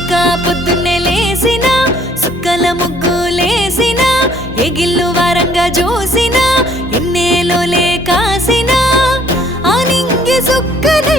చుక్క పొద్దున్నే లేసిన సుక్కల ముగ్గులేసిన ఎగిల్లు వారంగా చూసిన ఎన్నేలోలే కాసిన ఆ నింగి సుక్కన